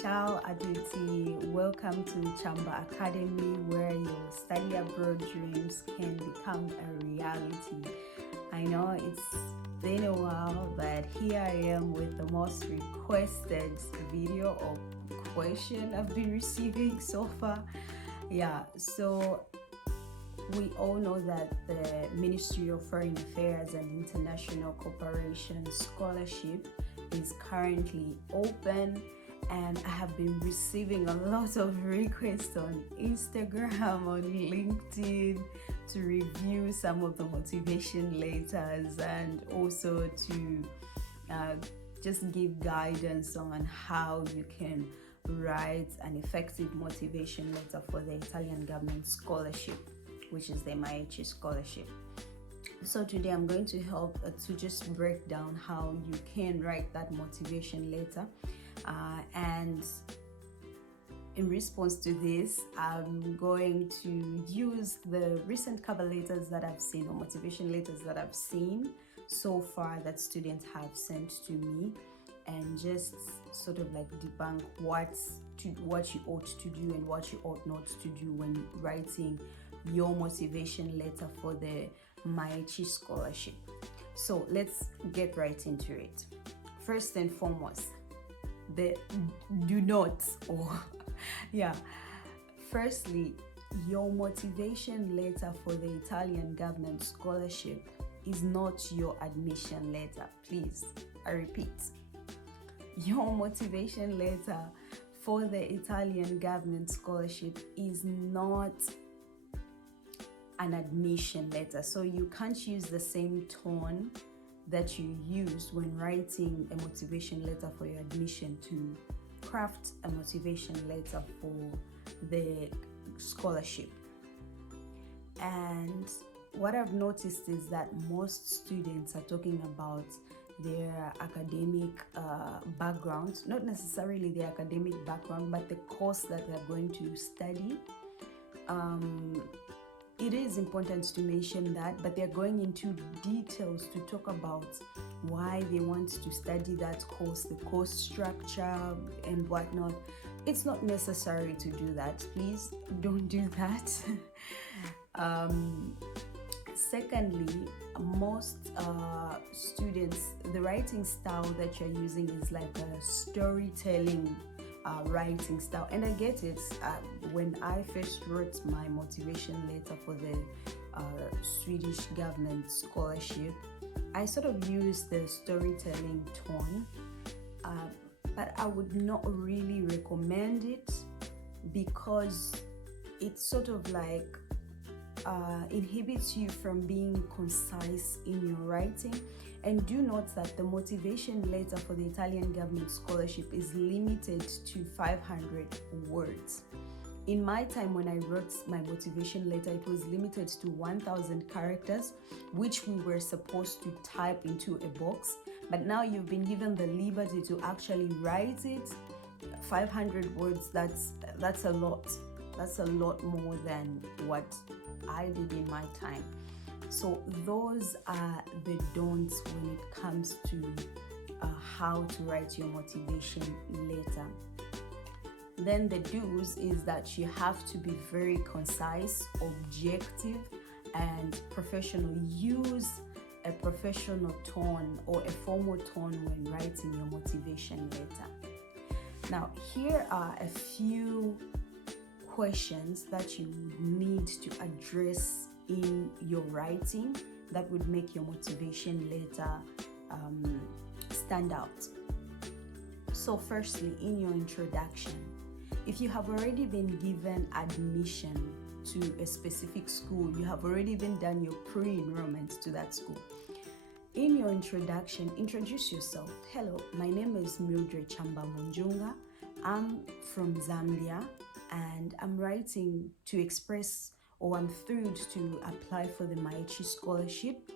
Ciao A Tutti, welcome to Chamba Academy, where your study abroad dreams can become a reality. I know it's been a while, but here I am with the most requested video or question I've been receiving so far. So we all know that the Ministry of Foreign Affairs and International Cooperation Scholarship is currently open, and I have been receiving a lot of requests on Instagram, on LinkedIn, to review some of the motivation letters and also to just give guidance on how you can write an effective motivation letter for the Italian government scholarship, which is the MAECI scholarship. So today I'm going to help to just break down how you can write that motivation letter. And in response to this, I'm going to use the recent cover letters that I've seen, or motivation letters that I've seen so far that students have sent to me, and just sort of like debunk what you ought to do and what you ought not to do when writing your motivation letter for the MAECI scholarship. So let's get right into it. First and foremost, firstly, your motivation letter for the Italian government scholarship is not your admission letter. Please, I repeat, your motivation letter for the Italian government scholarship is not an admission letter. So you can't use the same tone that you used when writing a motivation letter for your admission to craft a motivation letter for the scholarship. And what I've noticed is that most students are talking about their academic background, not necessarily their academic background, but the course that they're going to study. It is important to mention that, but they're going into details to talk about why they want to study that course, the course structure and whatnot. It's not necessary to do that. Please don't do that. Secondly, most students, the writing style that you're using is like a storytelling writing style, and I get it. When I first wrote my motivation letter for the Swedish government scholarship, I sort of used the storytelling tone, but I would not really recommend it because it sort of like inhibits you from being concise in your writing. And do note that the motivation letter for the Italian government scholarship is limited to 500 words. In my time when I wrote my motivation letter, it was limited to 1,000 characters, which we were supposed to type into a box. But now you've been given the liberty to actually write it. 500 words, that's a lot. That's a lot more than what I did in my time. So those are the don'ts when it comes to how to write your motivation letter. Then the do's is that you have to be very concise, objective, and professional. Use a professional tone or a formal tone when writing your motivation letter. Now, here are a few questions that you need to address in your writing that would make your motivation letter stand out. So firstly, in your introduction, if you have already been given admission to a specific school, you have already been done your pre-enrollment to that school, in your introduction, introduce yourself. Hello, my name is Mildred Chamba Munjunga. I'm from Zambia, and I'm writing to express, or I'm thrilled to apply for the MAECI scholarship.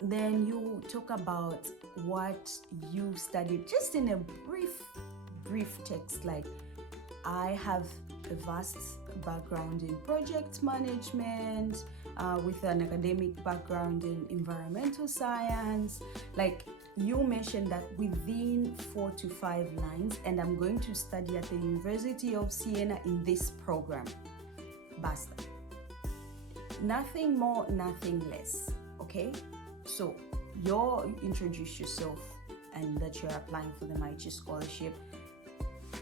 Then you talk about what you studied, just in a brief text, like I have a vast background in project management with an academic background in environmental science. Like, you mentioned that within 4 to 5 lines, and I'm going to study at the University of Siena in this program. Basta. Nothing more, nothing less. Okay? So you introduce yourself and that you're applying for the MAECI scholarship,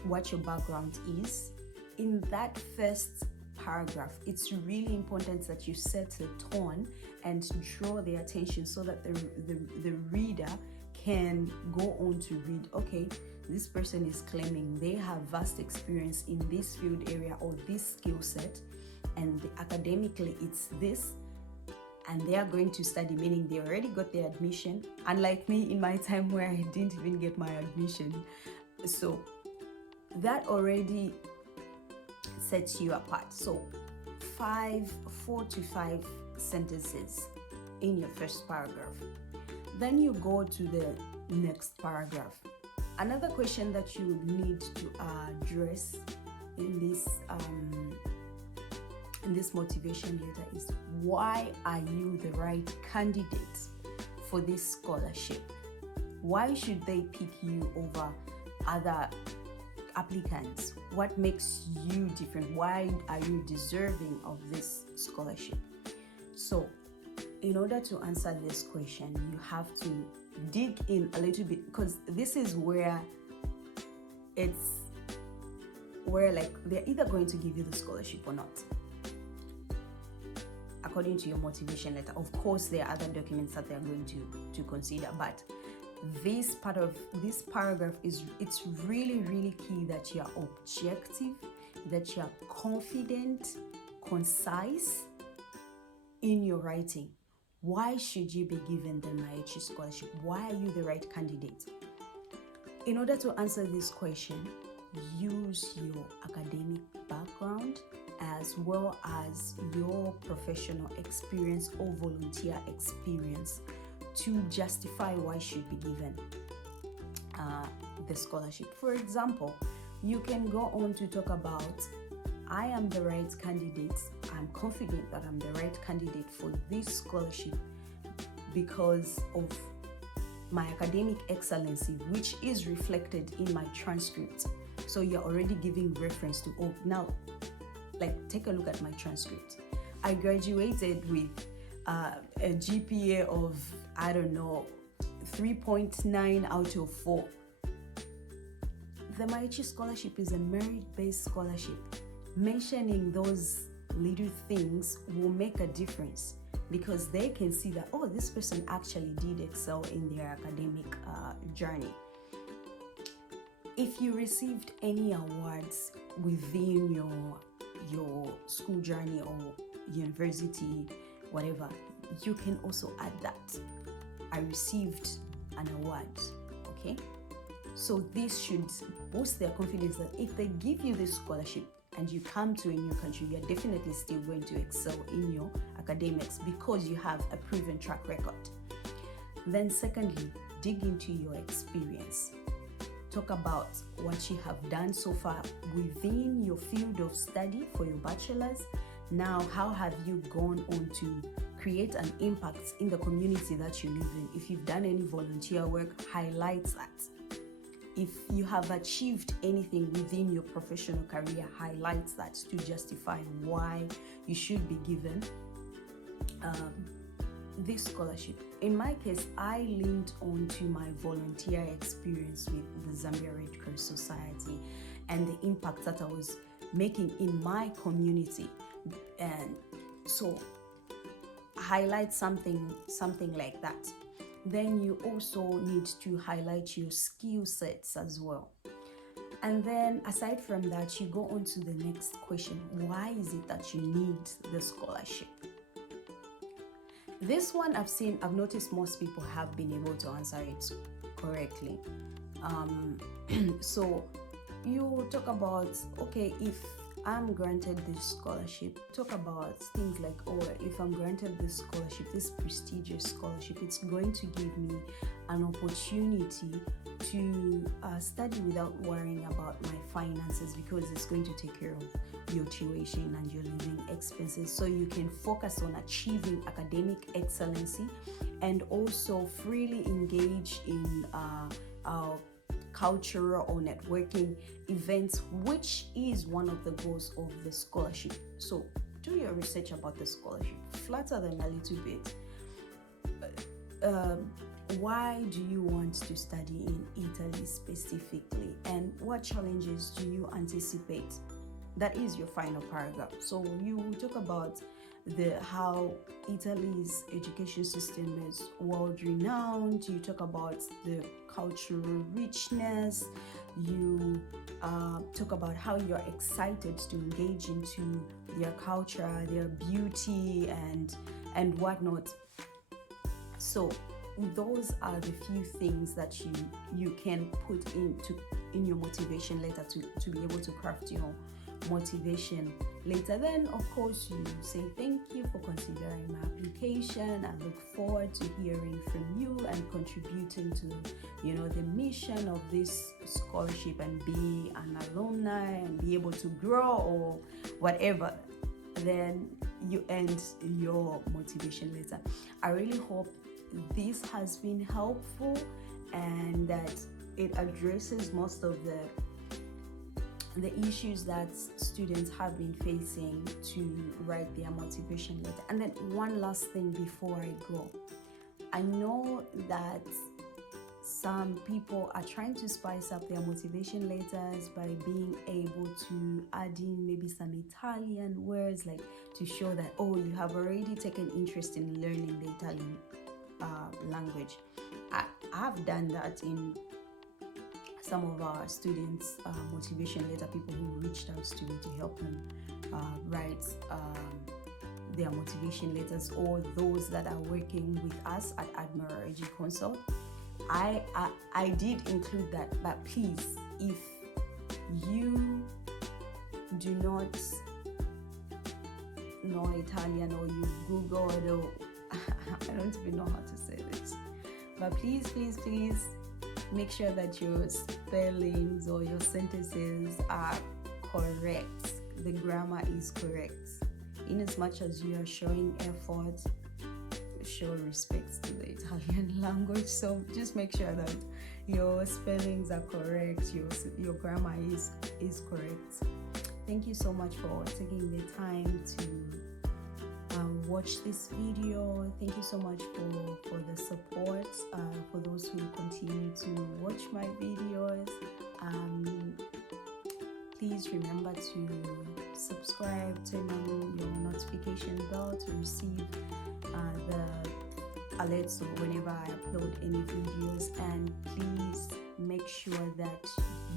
what your background is. In that first paragraph, it's really important that you set the tone and draw their attention so that the reader can go on to read, okay, this person is claiming they have vast experience in this field area or this skill set, and academically it's this, and they are going to study, meaning they already got their admission, unlike me in my time where I didn't even get my admission. So that already sets you apart. So 4 to 5 sentences in your first paragraph. Then you go to the next paragraph. Another question that you need to address in this motivation letter is, why are you the right candidate for this scholarship? Why should they pick you over other applicants? What makes you different? Why are you deserving of this scholarship? So in order to answer this question, you have to dig in a little bit, because this is where like they're either going to give you the scholarship or not, according to your motivation letter. Of course, there are other documents that they're going to consider, but this part of this paragraph it's really key that you're objective, that you're confident, concise in your writing. Why should you be given the MAECI scholarship? Why are you the right candidate? In order to answer this question, use your academic background as well as your professional experience or volunteer experience to justify why you should be given the scholarship. For example, you can go on to talk about, I am the right candidate. I'm confident that I'm the right candidate for this scholarship because of my academic excellency, which is reflected in my transcript. So you're already giving reference to, oh, now, like, take a look at my transcript. I graduated with a GPA of, 3.9 out of 4. The MAECI scholarship is a merit-based scholarship. Mentioning those little things will make a difference, because they can see that, oh, this person actually did excel in their academic journey. If you received any awards within your school journey or university, whatever, you can also add that. I received an award, okay? So this should boost their confidence that if they give you this scholarship and you come to a new country, you're definitely still going to excel in your academics because you have a proven track record. Then secondly, dig into your experience. Talk about what you have done so far within your field of study for your bachelor's. Now, how have you gone on to create an impact in the community that you live in? If you've done any volunteer work, highlight that. If you have achieved anything within your professional career, highlight that to justify why you should be given this scholarship. In my case, I leaned on to my volunteer experience with the Zambia Red Cross Society and the impact that I was making in my community. And so highlight something like that. Then you also need to highlight your skill sets as well. And then aside from that, you go on to the next question. Why is it that you need the scholarship? This one I've noticed most people have been able to answer it correctly. So you talk about, okay, if I'm granted this scholarship, talk about things like, oh, if I'm granted this scholarship, this prestigious scholarship, it's going to give me an opportunity to study without worrying about my finances, because it's going to take care of your tuition and your living expenses, so you can focus on achieving academic excellency and also freely engage in cultural or networking events, which is one of the goals of the scholarship. So do your research about the scholarship, flatter them a little bit. Why do you want to study in Italy specifically, and what challenges do you anticipate? That is your final paragraph. So you talk about how Italy's education system is world renowned. You talk about the cultural richness. You talk about how you're excited to engage into their culture, their beauty, and whatnot. So those are the few things that you can put in your motivation letter to be able to craft your motivation later. Then of course you say thank you for considering my application. I look forward to hearing from you and contributing to the mission of this scholarship, and be an alumni and be able to grow or whatever. Then you end your motivation letter. I really hope this has been helpful and that it addresses most of the issues that students have been facing to write their motivation letter. And then one last thing before I go. I know that some people are trying to spice up their motivation letters by being able to add in maybe some Italian words, like to show that, oh, you have already taken interest in learning the Italian language. I have done that in some of our students' motivation letter, people who reached out to me to help them write their motivation letters, or those that are working with us at Admiral Edu Consult. I did include that, but please, if you do not know Italian, or you Googled, or I don't even know how to say this, but please make sure that your spellings or your sentences are correct. The grammar is correct. In as much as you are showing effort, show respect to the Italian language. So just make sure that your spellings are correct, your grammar is correct. Thank you so much for taking the time to watch this video. Thank you so much for the support, for those who continue to watch my videos. Please remember to subscribe, turn on your notification bell to receive the alerts whenever I upload any videos, and please make sure that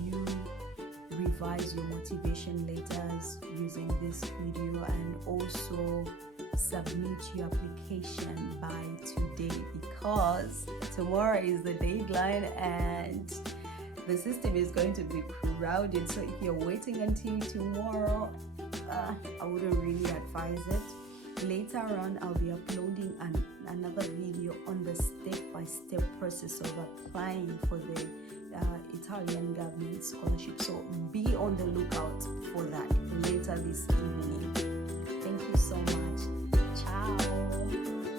you revise your motivation letters using this video, and also submit your application by today, because tomorrow is the deadline and the system is going to be crowded. So if you're waiting until tomorrow, I wouldn't really advise it. Later on, I'll be uploading another video on the step-by-step process of applying for the Italian government scholarship. So be on the lookout for that later this evening. Thank you so much. Ciao.